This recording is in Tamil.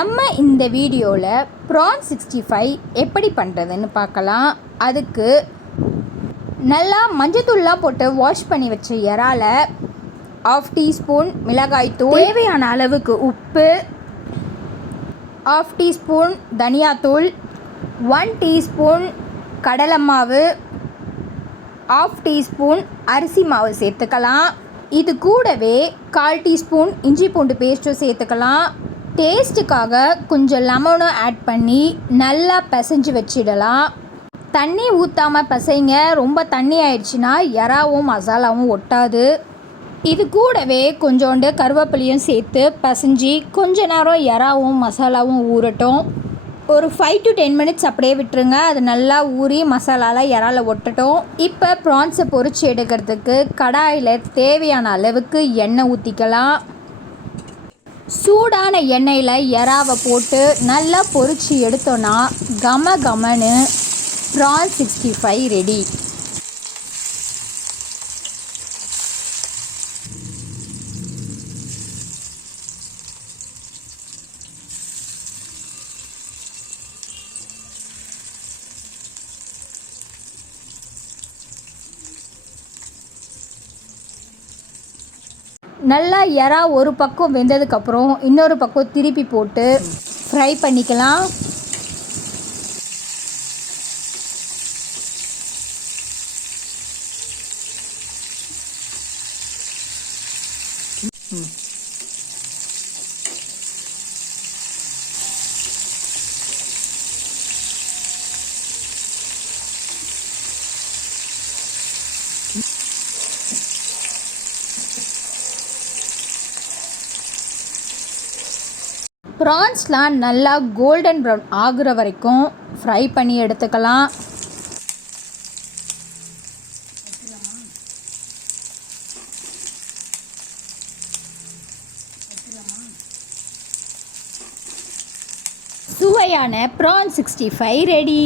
நம்ம இந்த வீடியோவில் ப்ரான் 65 எப்படி பண்ணுறதுன்னு பார்க்கலாம். அதுக்கு நல்லா மஞ்சத்தூள்லாம் போட்டு வாஷ் பண்ணி வச்ச இறால 1/2 டீஸ்பூன் மிளகாய்த்தூள், தேவையான அளவுக்கு உப்பு, 1/2 டீஸ்பூன் தனியாத்தூள், 1 டீஸ்பூன் கடலை மாவு, 1/2 டீஸ்பூன் அரிசி மாவு சேர்த்துக்கலாம். இது கூடவே 1/4 டீஸ்பூன் இஞ்சி பூண்டு பேஸ்ட்டும் சேர்த்துக்கலாம். டேஸ்ட்டுக்காக கொஞ்சம் லெமனும் ஆட் பண்ணி நல்லா பிசைஞ்சு வச்சிடலாம். தண்ணி ஊற்றாமல் பிசைங்க, ரொம்ப தண்ணி ஆயிடுச்சுன்னா இறாவும் மசாலாவும் ஒட்டாது. இது கூடவே கொஞ்சோண்டு கருவேப்பிலையும் சேர்த்து பிசைஞ்சி கொஞ்ச நேரம் இறாவும் மசாலாவும் ஊறட்டும். ஒரு 5 to 10 மினிட்ஸ் அப்படியே விட்டுருங்க. அது நல்லா ஊறி மசாலாலாம் இறால ஒட்டட்டும். இப்போ ப்ரான்ஸை பொரிச்சு எடுக்கிறதுக்கு கடாயில் தேவையான அளவுக்கு எண்ணெய் ஊற்றிக்கலாம். சூடான எண்ணெயில் இறாவை போட்டு நல்லா பொரிச்சு எடுத்தோன்னா கம கமன்னு ப்ரான் 65 ரெடி. நல்லா இறா ஒரு பக்கம் வெந்ததுக்கப்புறம் இன்னொரு பக்கம் திருப்பி போட்டு ஃப்ரை பண்ணிக்கலாம். ப்ரான்ஸ்லாம் நல்லா கோல்டன் ப்ரௌன் ஆகுற வரைக்கும் ஃப்ரை பண்ணி எடுத்துக்கலாம். சுவையான ப்ரான் 65 ரெடி.